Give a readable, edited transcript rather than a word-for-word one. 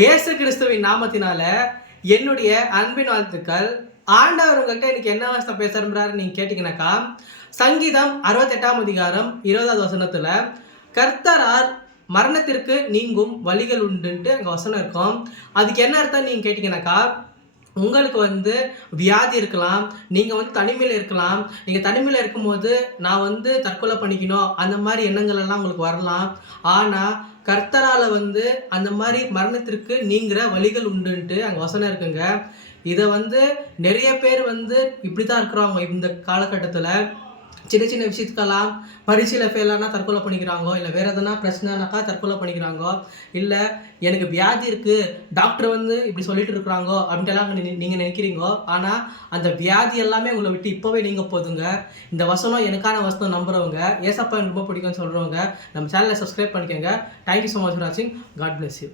இயேசு கிறிஸ்துவின் நாமத்தினால என்னுடைய அன்பின் வாழ்த்துக்கள். ஆண்டவர் உங்கள்கிட்ட இன்னைக்கு என்ன அவஸ்தை பேசுறாரு நீங்க கேட்டீங்கன்னாக்கா, சங்கீதம் 68ஆம் அதிகாரம் 20வது வசனத்துல கர்த்தரால் மரணத்திற்கு நீங்கும் வழிகள் உண்டுன்ட்டு அங்க வசனம் இருக்கும். அதுக்கு என்ன அர்த்தம் நீங்க கேட்டீங்கன்னாக்கா, உங்களுக்கு வியாதி இருக்கலாம், நீங்கள் தனிமையில் இருக்கலாம். நீங்கள் தனிமையில் இருக்கும்போது நான் தற்கொலை பண்ணிக்கணும் அந்த மாதிரி எண்ணங்கள் எல்லாம் உங்களுக்கு வரலாம். ஆனால் கர்த்தரால் அந்த மாதிரி மரணத்திற்கு நீங்கிற வழிகள் உண்டுன்ட்டு அங்கே வசனம் இருக்குங்க. இதை நிறைய பேர் இப்படி தான் இருக்கிறாங்க. இந்த காலகட்டத்தில் சின்ன சின்ன விஷயத்துக்கெல்லாம் பரீட்சையில் ஃபெயிலானா தற்கொலை பண்ணிக்கிறாங்கோ, இல்லை வேறு எதனா பிரச்சனைனாக்கா தற்கொலை பண்ணிக்கிறாங்கோ, இல்லை எனக்கு வியாதி இருக்குது டாக்டர் இப்படி சொல்லிட்டு இருக்கிறாங்கோ அப்படின்ட்டுலாம் நீங்கள் நினைக்கிறீங்கோ. ஆனால் அந்த வியாதி எல்லாமே உங்களை விட்டு இப்போவே நீங்கள் போதுங்க. இந்த வசனம் எனக்கான வசனம் நம்புகிறவங்க, ஏசப்பா எனக்கு ரொம்ப பிடிக்கும்னு சொல்கிறவங்க நம்ம சேனலை சப்ஸ்கிரைப் பண்ணிக்கோங்க. தேங்க்யூ ஸோ மச் ஃபார் வாட்சிங். God bless you.